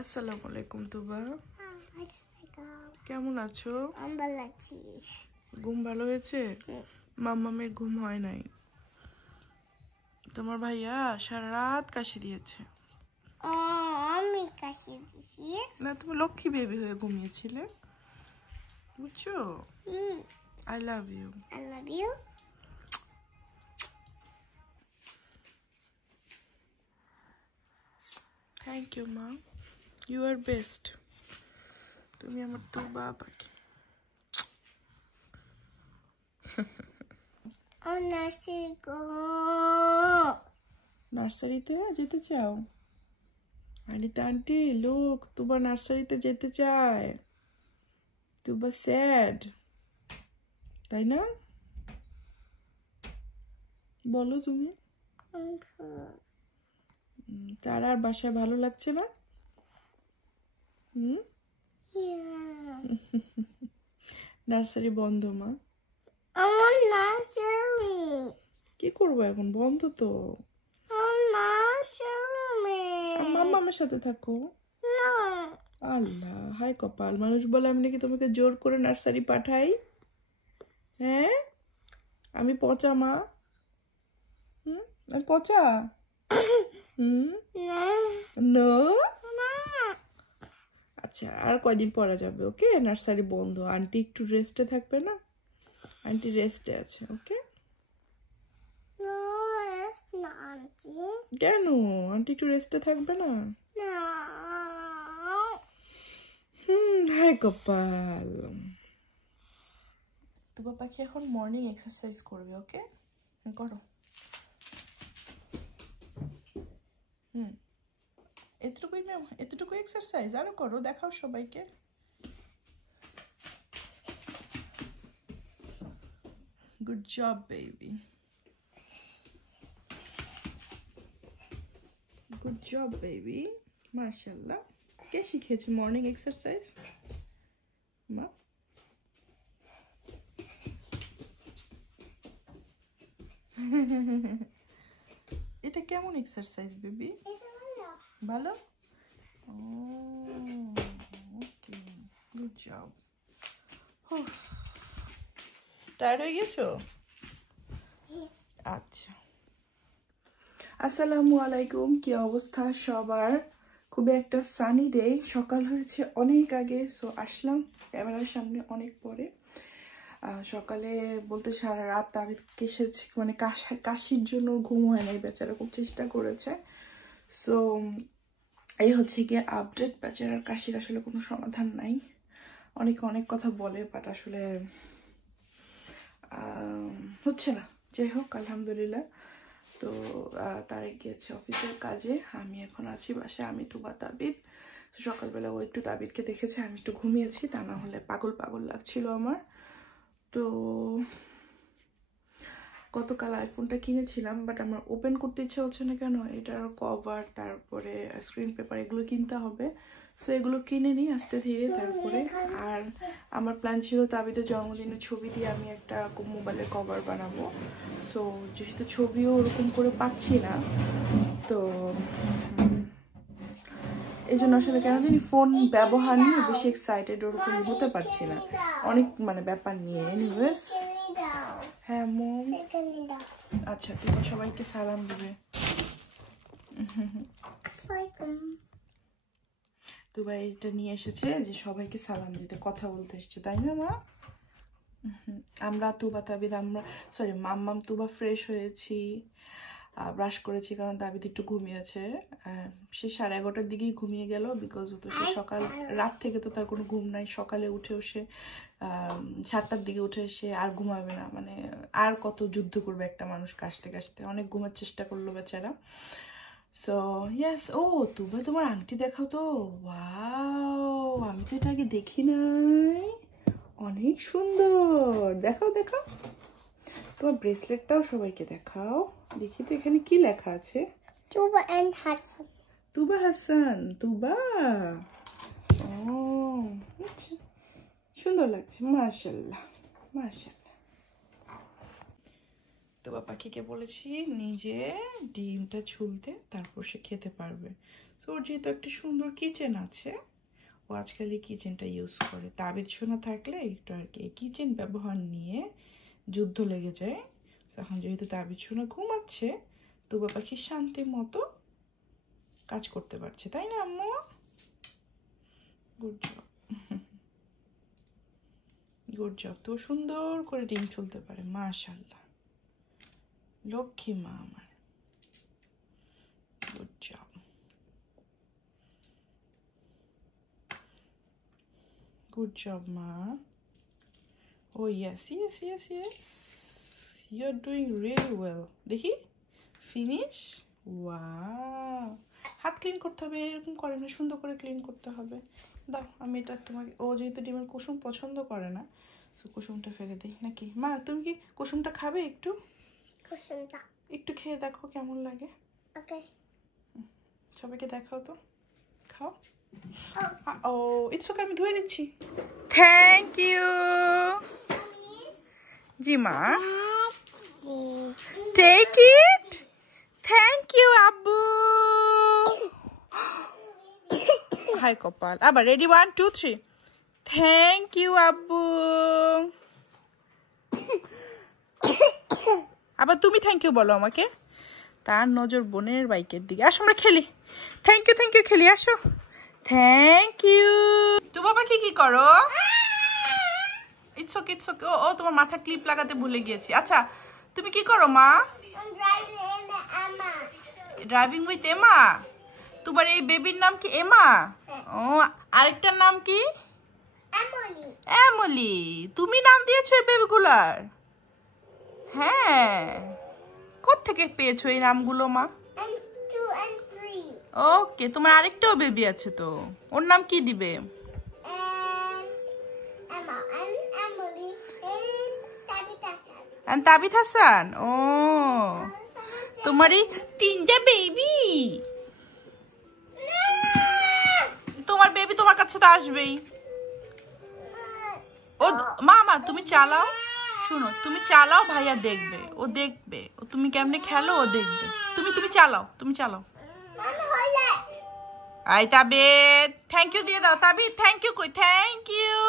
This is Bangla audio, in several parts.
আসসালামু আলাইকুম তুবা। কেমন আছো? ভালো আছি। ঘুম ভালো হয়েছে? মাম্মামের ঘুম হয় নাই। তোমার ভাইয়া সারা রাত কাশি দিয়েছে। আমি কাশি দিছি না, তুমি লক্ষ্মী বেবি হয়ে ঘুমিয়েছিলে, বুঝছো? I love you. I love you. Thank you মা, ইউ আর বেস্ট। তুমি আমার তুবা পাখি। নার্সারিতে যেতে চাও? আনিতা আন্টি, লোক তুবা নার্সারিতে যেতে চায়। তুবা স্যাড, তাই না? বলো তুমি। তার আর বাসায় ভালো লাগছে না? নার্সারি বন্ধ মা। আমার নার্সারি কি করবো এখন, বন্ধ তো। মাম্মামের সাথে থাকো। আল্লাহ, হাই কপাল। মানুষ বলে আমি নাকি তোমাকে জোর করে নার্সারি পাঠাই। হ্যাঁ, আমি পচা মা। আমি পচা। নো। আচ্ছা, আর কয়দিন পরে যাবে, ওকে? নার্সারি বন্ধ। আন্টি একটু রেস্টে থাকবে না? আন্টি রেস্টে আছে, ওকে? কেন? আন্টি একটু রেস্টে থাকবে না? হাই কপাল। তুবা পাখি এখন মর্নিং এক্সারসাইজ করবে, ওকে? করো। এতটুকু এক্সারসাইজ আরো করো, দেখাও সবাইকে। Good job baby, good job baby, মাশাআল্লাহ। কে শিখিয়েছে মর্নিং এক্সারসাইজ? মা। এটা কেমন এক্সারসাইজ বেবি? ভালো। ওকে, গুড জব। টায়ার্ড হয়ে গেছো? আচ্ছা। আসসালামু আলাইকুম। কি অবস্থা সবার? খুবই একটা সানি ডে। সকাল হয়েছে অনেক আগে, সো আসলাম ক্যামেরার সামনে অনেক পরে। সকালে বলতে সারা রাত তাবিদকে এসেছি, মানে কাশির জন্য ঘুম হয় নাই, বেচারা খুব চেষ্টা করেছে। সো এই হচ্ছে গিয়ে আপডেট। বেচারার কাশির আসলে কোনো সমাধান নাই। অনেকে অনেক কথা বলে, বাট আসলে হচ্ছে না। যাই হোক, আলহামদুলিল্লাহ। তো তারা গিয়েছে অফিসের কাজে, আমি এখন আছি বাসায়। আমি তুবা তাবিদ। সকালবেলা ও একটু তাবিদকে দেখেছে, আমি একটু ঘুমিয়েছি, তা না হলে পাগল পাগল লাগছিল আমার। তো গতকাল আইফোনটা কিনেছিলাম, বাট আমার ওপেন করতে ইচ্ছে হচ্ছে না। কেন? এটার কভার, তারপরে স্ক্রিন পেপার, এগুলো কিনতে হবে। সো এগুলো কিনে নিই আস্তে ধীরে। তারপরে আর আমার প্ল্যান ছিল তাবিদের জন্মদিনের ছবি দিয়ে আমি একটা মোবাইলের কভার বানাবো। সো যেহেতু ছবিও ওরকম করে পাচ্ছি না, তো এই জন্য আসলে কেন জানি ফোন ব্যবহার নিয়ে বেশি এক্সাইটেড ওরকম হতে পারছি না, অনেক মানে ব্যাপার নিয়ে। এনিওয়েজ, হ্যাঁ মম। আচ্ছা, তুমি সবাইকে সালাম দিবে। তুবা এটা নিয়ে এসেছে যে সবাইকে সালাম দিতে, কথা বলতে এসছে, তাই না মা? আমরা তুবা তাবিদ, আমরা সরি মাম্মাম তুবা ফ্রেশ হয়েছি, ব্রাশ করেছি, কারণ তাবিদ একটু ঘুমিয়েছে। সে 11:30টার দিকেই ঘুমিয়ে গেল, বিকজ ও তো সে সকাল রাত থেকে তো তার কোনো ঘুম নাই। সকালে উঠেও সে 7টার দিকে উঠে সে আর ঘুমাবে না, মানে আর কত যুদ্ধ করবে একটা মানুষ কাশতে কাশতে। অনেক ঘুমার চেষ্টা করলো বেচারা। So yes. ও তুবা, তোমার আংটি দেখাও তো। ওয়াও, আমি তো এটা আগে দেখি নাই, অনেক সুন্দর। দেখাও দেখাও, তোমার ব্রেসলেটটাও সবাইকে দেখাও। দেখি তো এখানে কি লেখা আছে। তুবা এন্ড হাসান। তুবা হাসান, তুবা। ও আচ্ছা, সুন্দর লাগছে, মাশাআল্লাহ মাশাআল্লাহ। তুবা পাখিকে বলেছি নিজে ডিমটা ছুলতে, তারপর সে খেতে পারবে। সো ওর যেহেতু একটা সুন্দর কিচেন আছে, ও আজকাল এই কিচেনটা ইউজ করে। তাবিদ শোনা থাকলে একটু আর কি এই কিচেন ব্যবহার নিয়ে যুদ্ধ লেগে যায়। এখন যেহেতু তাবিদ শোনা ঘুমাচ্ছে, তুবা পাখি শান্তি মতো কাজ করতে পারছে, তাই না আম্মু? Good job, good job. তো সুন্দর করে ডিম চলতে পারে, মাশাআল্লাহ, লক্ষ্মী মা আমার। Good job, good job ma. Oh yes, yes, yes, yes, you're doing really well. দেখি ফিনিশ। ওয়াও, হাত ক্লিন করতে হবে, এরকম করে না, সুন্দর করে ক্লিন করতে হবে। দাও আমি এটা তোমাকে, ও যেহেতু ডিমের কুসুম পছন্দ করে না, সো কুসুমটা ফেলে দিই নাকি? মা তুমি কি কুসুমটা খাবে? একটু কুসুমটা একটু খেয়ে দেখো কেমন লাগে। ওকে, সবাইকে দেখাও তো, খাও। ও ইটস ওকে, আমি ধুয়ে দিচ্ছি। Thank you. জি মা, টেক ইট। থ্যাংক ইউ আব্বু। হাই কপাল, আবার রেডি, 1 2 3। থ্যাংক ইউ আব্বু। আবার তুমি থ্যাংক ইউ বলো আমাকে। তার নজর বোনের বাইকের দিকে। আসো আমরা খেলি। থ্যাংক ইউ খেলি, আসো। Thank you. তো বাবা কি করো? It's okay, it's okay. ও তোমার মাথা ক্লিপ লাগাতে ভুলে গিয়েছি। আচ্ছা তুমি কি করো মা? ড্রাইভিং উইথ এমা। তোমার এই বেবির নাম কি এমা? ও, আরেকটার নাম কি? এমলি। তুমি নাম দিয়েছো এই বেবিগুলার? হ্যাঁ, কোত্থেকে পেয়েছো এই নামগুলো মা? ওকে, তোমার আরেকটাও বেবি আছে তো, ওর নাম কি দিবে? তাবিদ হাসান। ও, তোমার এই 3টে বেবি। তোমার বেবি তোমার কাছে তো আসবেই। ও মা তুমি চালাও, শুনো, তুমি চালাও, ভাইয়া দেখবে, ও দেখবে, ও তুমি কেমনে খেলো ও দেখবে। তুমি চালাও, তুমি চালাও। আই তাবিদ, থ্যাংক ইউ দিয়ে দাও। তাবিদ থ্যাংক ইউ কই? Thank you.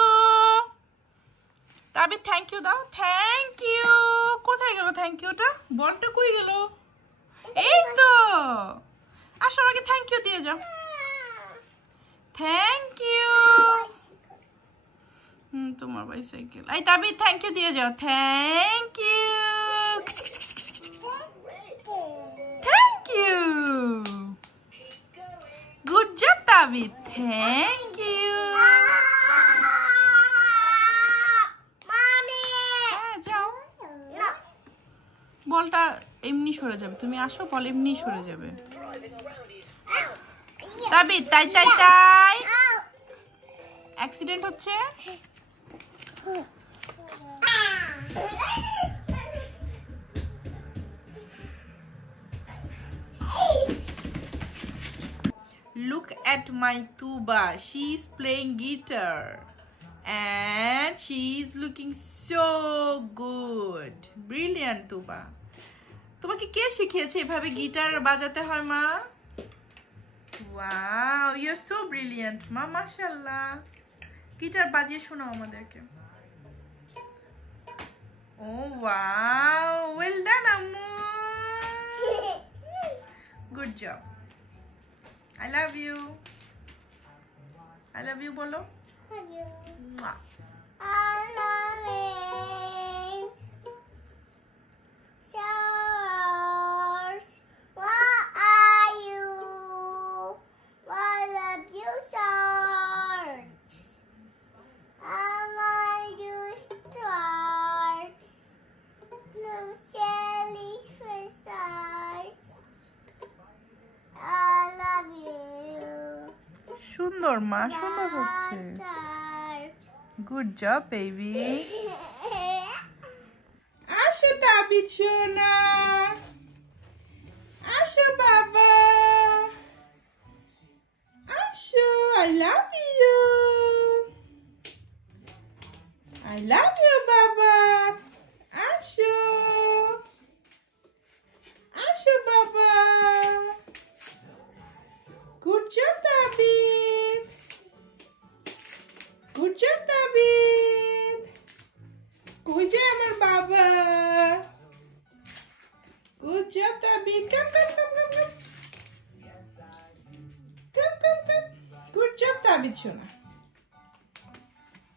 Tabid thank you দাও। Thank you. কোথায় গেল থ্যাংক ইউটা? বলটা কই গেল? এই তো, আসো আমাকে থ্যাংক ইউ দিয়ে যাও। Thank you. তোমার বাইসাইকেল। আই তাবিদ থ্যাংক ইউ দিয়ে যাও। Thank you. Thank you. Good job Tabid. Thank you. হ্যাঁ যাও, বলটা এমনি সরে যাবে। তুমি আসো, বল এমনি সরে যাবে। তাবিদ তাই অ্যাক্সিডেন্ট হচ্ছে। Look at my Tuba. She's playing guitar and she's looking so good. Brilliant Tuba. তোমাকে কে শিখিয়েছে এভাবে গিটার বাজাতে হয় মা? Wow, you're so brilliant মা, মাশাআল্লাহ। গিটার বাজিয়ে শোনাও আমাদেরকে। Oh wow, well done আম্মু। Good job. I love you. I love you বলো। Mwah. I love it. Stars, what are you? What love you, stars? I want you, stars. No jellies for stars. I love you. সুন্দর মা, সুন্দর হচ্ছে। Good job baby. আসো তাবিদ সোনা, আসো বাবা, আসো। I love you. I love you বাবা। আসো, আসো বাবা। গুড বিছানা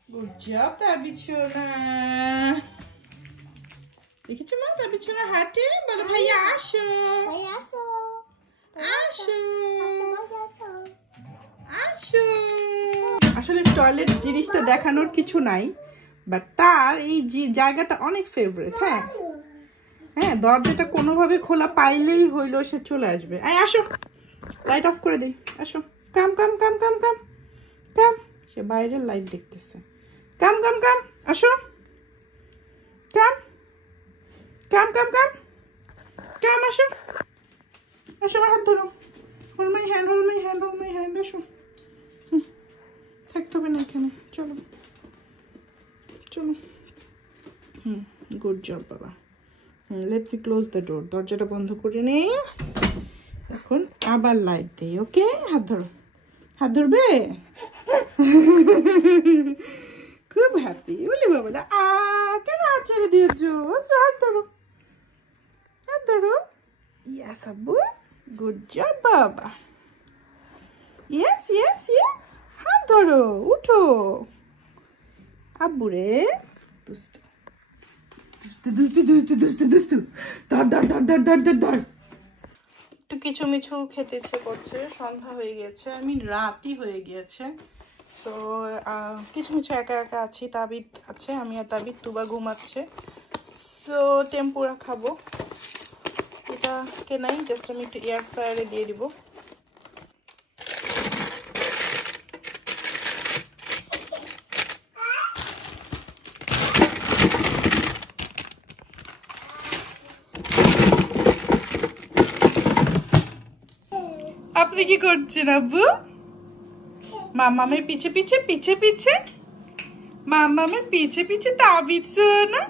গুড জব তা বিছানা দেখেছো মা তা বিছানা হাঁটে বলো ভাইয়া আসো আসো আসো আসলে টয়লেট জিনিসটা দেখানোর কিছু নাই বাট তার এই যে জায়গাটা অনেক ফেভারিট হ্যাঁ হ্যাঁ দরজাটা কোনোভাবে খোলা পাইলেই হইলো সে চলে আসবে আয় আসো লাইট অফ করে দিই আসো কাম কাম কাম কাম কাম কাম সে বাইরের লাইট দেখতেছে কাম কাম কাম আসো কাম কাম কাম কাম কাম আসো আসো আমার হাত ধরো hold my hand hold my hand hold my hand আসো থাকতে হবে না এখানে চলো চলো গুড জব বাবা let me close the door দরজাটা বন্ধ করে নেই এখন আবার লাইট দেই ওকে হাত ধরো হাত ধরবে খুব হ্যাপি বলি বাবা কেন হাত ছেড়ে দিয়েছো হাত ধরো ইয়াস আব্বু গুড জব বাবা ইয়েস ইয়েস ইয়েস হাত ধরো উঠো আব্বু রে দুষ্টু দুষ্টু দুষ্টু দুষ্টু দুষ্টু ধর ধর ধর ধর ধর ধর ধর একটু কিছু মিছু খেতে ইচ্ছে করছে সন্ধ্যা হয়ে গেছে রাতই হয়ে গিয়েছে সো কিছু মিছু একা একা আছি তাবিদ আছে আমি আর তাবিদ তুবা ঘুমাচ্ছে সো টেম্পুরা খাবো এটা কেনাই জাস্ট আমি একটু এয়ার ফ্রায়ারে দিয়ে দিব আপনি কি করছেন আব্বু মামামের পিছে পিছে পিছে পিছে মামামের পিছে পিছে তাবিদ শোনা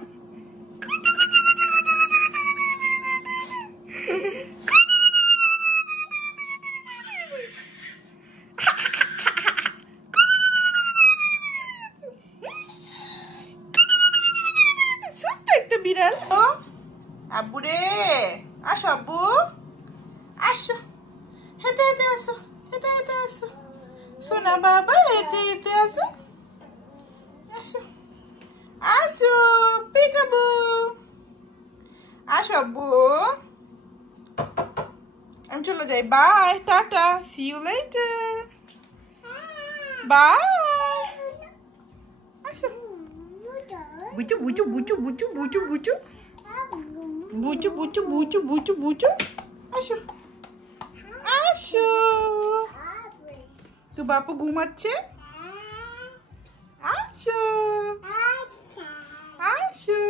একটা বিড়াল আব্বু রে আসো আব্বু আসো হেঁটে হেঁটে আসো হেঁটে হেঁটে আসো সোনা বাবা হেঁটে হেঁটে আসো আসো আসো পিকাবু আসো আব্বু আমি চলে যাই বাই টাটা সি ইউ লেটার বাই আসো বুচু বুচু বুচু বুচু বুচু বুচু বুচু বুচু বুচু বুচু বুচু আসো আসো তো বাপু ঘুমাচ্ছে আসো আসো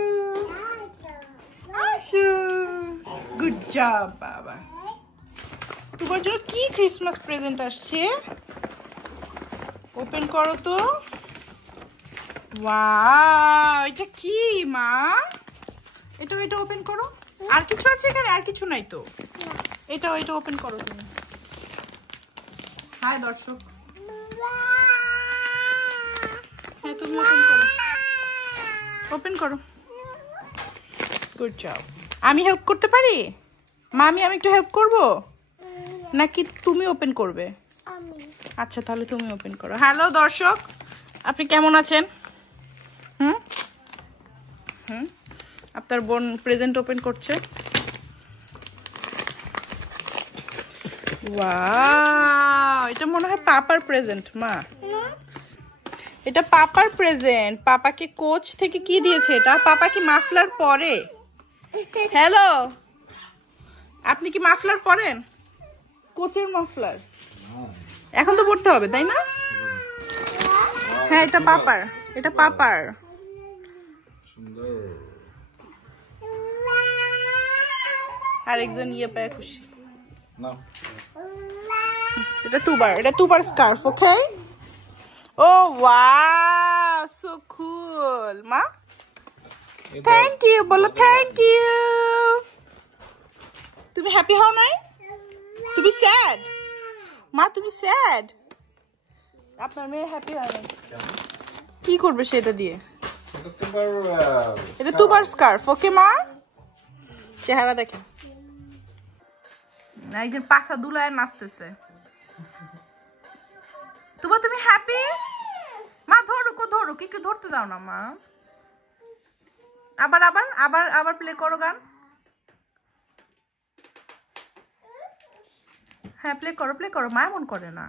আসো গুড জব বাবা তোমার জন্য কি ক্রিসমাস প্রেজেন্ট আসছে ওপেন করো তো ওয়াও এটা কি মা এটা এটা ওপেন করো আর কিছু আছে এখানে আর কিছু নাই তো এটা ওপেন করো তুমি হাই দর্শক হ্যাঁ তুমি ওপেন করো গুড জব আমি হেল্প করতে পারি মামি আমি একটু হেল্প করব নাকি তুমি ওপেন করবে আচ্ছা তাহলে তুমি ওপেন করো হ্যালো দর্শক আপনি কেমন আছেন আপনার বোন প্রেজেন্ট ওপেন করছে ওয়াও এটা মনে হয় পাপার প্রেজেন্ট মা এটা পাপার প্রেজেন্ট পাপাকে কোচ থেকে কি দিয়েছে এটা পাপা কি মাফলার পরে হ্যালো আপনি কি মাফলার পরেন কোচের মাফলার এখন তো পড়তে হবে তাই না হ্যাঁ এটা পাপার আরেকজন ইয়ে পায় খুশি এটা তুবার স্কার্ফ ওকে ও ওয়াও সো কুল মা থ্যাংক ইউ বলো থ্যাংক ইউ তুমি হ্যাপি হও নাই তুমি স্যাড মা তুমি স্যাড আপনার মেয়ে হ্যাপি হয় নাই কি করবে সেটা দিয়ে এটা তুবার স্কার্ফ ওকে মা চেহারা দেখেন একজন পাছা দুলায় নাচতেছে তুবা তুমি হ্যাপি? মা ধরুক একটু ধরতে দাও না মা। আবার আবার আবার আবার প্লে করো গান। হ্যাঁ প্লে করো মা এমন করে না।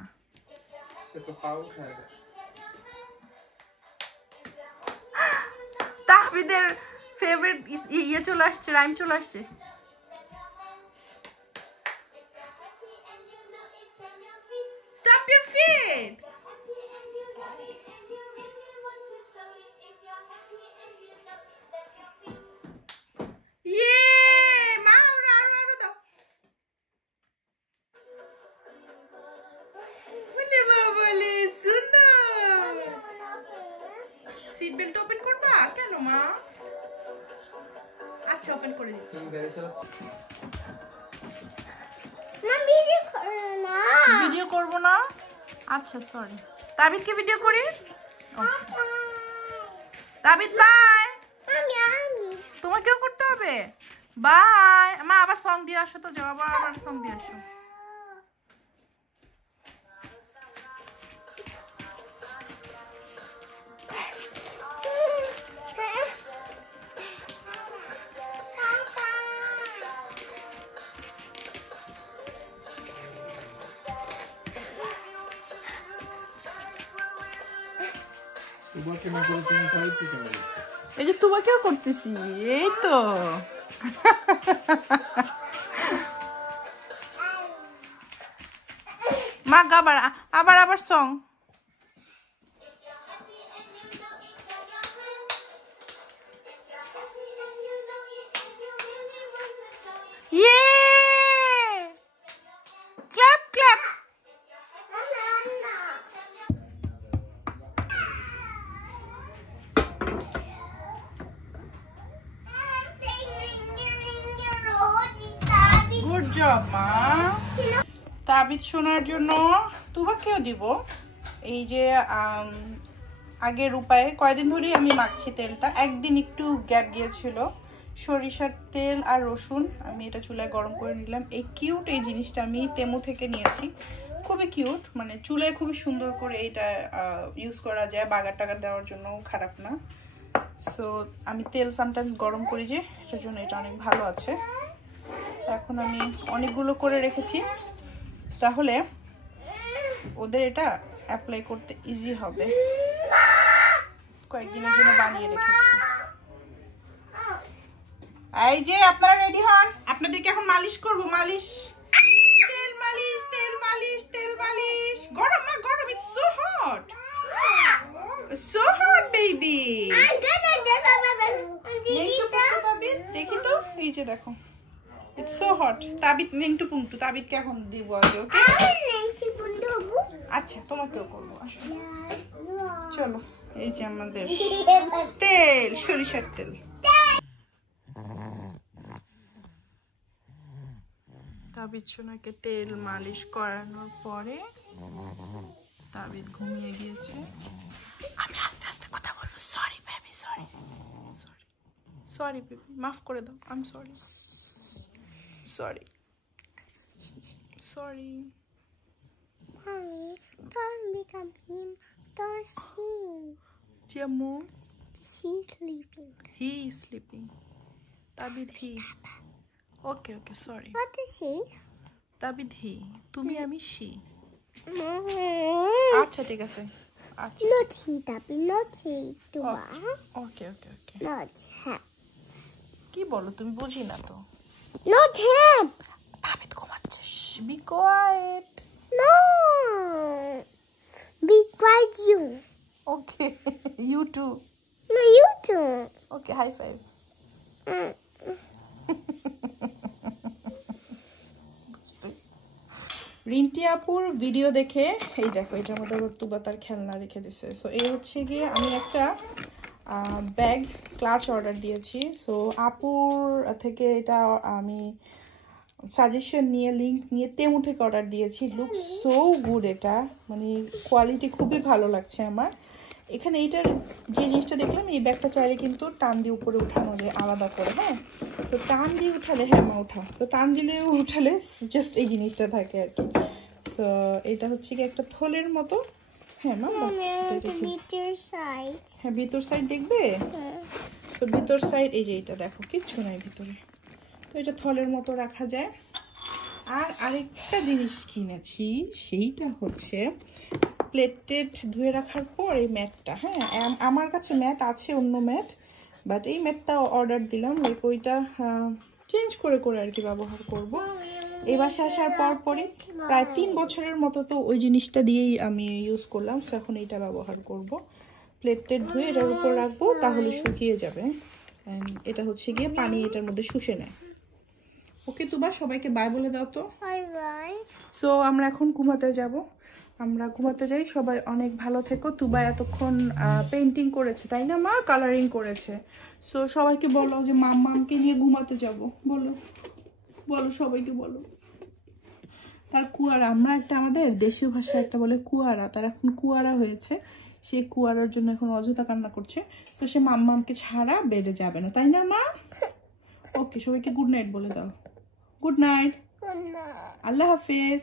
তাহবিদের ফেভারিট ইয়ে চলে আসছে, রাইম চলে আসছে। Stop your feet. Yay! মা আরো দাও। বলে বাবালে সুন্দর। সিট বেল্ট ওপেন করবা কেন মা? আচ্ছা ওপেন করে দিচ্ছি। ভিডিও করব না? আচ্ছা সরি। তাবিদকে ভিডিও করি? তাবিদ বাই। তোমাকেও করতে হবে? বাই। মা আবার সং দিয়ে আসো তো, যাও আবার সং দিয়ে আসো। এই যে তোমাকেও করতেছি, এই তো। মা আবার song. Clap clap. Good job মা। তাবিদ শোনার জন্য তোমাকেও দিব। এই যে আগের উপায়ে কয়দিন ধরেই আমি মাখছি তেলটা, একদিন একটু গ্যাপ গিয়েছিল। সরিষার তেল আর রসুন আমি এটা চুলায় গরম করে নিলাম। এই কিউট এই জিনিসটা আমি তেমু থেকে নিয়েছি, খুবই কিউট, মানে চুলায় খুবই সুন্দর করে এটা ইউজ করা যায়, বাগার টাগার দেওয়ার জন্য খারাপ না। সো আমি তেল সামটাইমস গরম করি যে, এটার জন্য এটা অনেক ভালো আছে। এখন আমি অনেকগুলো করে রেখেছি, তাহলে ওদের এটা অ্যাপ্লাই করতে ইজি হবে। কয়েকদিনের জন্য বানিয়ে রেখেছি। এই যে আপনারা রেডি হন, আপনাদেরকে এখন মালিশ করব। মালিশ, তেল মালিশ, তেল মালিশ, তেল মালিশ। গরম না গরম, it's so hot, so hot baby. দেখি তো, এই যে দেখো, ইটস সো হট। তাবিদ নেংটু পুংটু, তাবিদকে এখন দিব আগে। ওকে আচ্ছা তোমাকেও করবো, আসো চলো। এই যে আমাদের তেল, সরিষার তেল। তাবিদ সোনাকে তেল মালিশ করানোর পরে তাবিদ ঘুমিয়ে গিয়েছে। আমি আস্তে আস্তে কথা বলবো। Sorry baby, sorry sorry sorry baby, মাফ করে দাও। I am sorry, sorry sorry. Mommy, don't become him. Don't see him. Jamu, She's sleeping. he is sleeping. Tabid he. Okay, okay, sorry. What is he? Tabid he. Tumi ami she. আচ্ছা ঠিক আছে। আচ্ছা Not he, Tabi. Not he. Dua. Okay okay okay. Not him. কি বলো তুমি? বুঝি না তো। Not him. তাবিদ ঘুমাচ্ছে। Be quiet. No. Be quiet, you. Okay. You too. No, you too. Okay, high five. Rinti আপুর ভিডিও দেখে এই দেখো, এটার মধ্যে তুবা তার খেলনা রেখে দিছে। সো এই হচ্ছে গিয়ে আমি একটা ব্যাগ ক্লাচ অর্ডার দিয়েছি। সো আপুর থেকে এটা আমি সাজেশন নিয়ে, লিঙ্ক নিয়ে তেমু থেকে অর্ডার দিয়েছি। লুক সো গুড, এটা মানে কোয়ালিটি খুবই ভালো লাগছে আমার। এখানে এইটার যে জিনিসটা দেখলাম, এই ব্যাগটা চাইলে কিন্তু টান দিয়ে উপরে উঠানো যায় আলাদা করে। হ্যাঁ, তো টান দিয়ে উঠালে, হ্যাঁ মা উঠা, তো টান দিলেও উঠালে জাস্ট এই জিনিসটা থাকে আর কি। সো এটা হচ্ছে কি একটা থলের মতো, হ্যাঁ মা Mommy, I want to meet your side. হ্যাঁ ভিতর সাইড দেখবে তো ভিতর সাইড এই যে এটা দেখো কিচ্ছু নাই ভিতরে তো এটা থলের মতো রাখা যায় আর আরেকটা জিনিস কিনেছি সেইটা হচ্ছে প্লেটেড ধুয়ে রাখার পর এই ম্যাটটা হ্যাঁ আমার কাছে ম্যাট আছে অন্য ম্যাট বাট এই ম্যাটটা অর্ডার দিলাম লাইক ওইটা চেঞ্জ করে করে আর কি ব্যবহার করব এই বাসায় আসার পরই প্রায় 3 বছরের মতো তো ওই জিনিসটা দিয়েই আমি ইউজ করলাম সো এখন এইটা ব্যবহার করব প্লেটেড ধুয়ে এটার উপর রাখবো তাহলে শুকিয়ে যাবে এটা হচ্ছে গিয়ে পানি এটার মধ্যে শুষে নেয় ওকে তুবা সবাইকে বাই বলে দাও তো Bye. সো আমরা এখন ঘুমাতে যাব আমরা ঘুমাতে যাই সবাই অনেক ভালো থেকো তুবা এতক্ষণ পেইন্টিং করেছে তাই না মা কালারিং করেছে সো সবাইকে বলো যে মাম্মামকে নিয়ে ঘুমাতে যাব বলো বলো সবাইকে বলো তার কুয়ারা আমরা একটা আমাদের দেশীয় ভাষায় একটা বলে কুয়ারা তার এখন কুয়ারা হয়েছে সেই কুয়ারার জন্য এখন অযথা কান্না করছে তো সে মাম্মামকে ছাড়া বেডে যাবে না তাই না মা ওকে সবাইকে গুড নাইট বলে দাও গুড নাইট আল্লাহ হাফেজ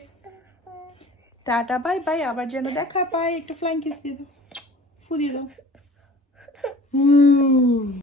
টাটা বাই বাই আবার যেন দেখা পাই একটা ফ্লাইং কিস দিয়ে দাও ফু দিয়ে দাও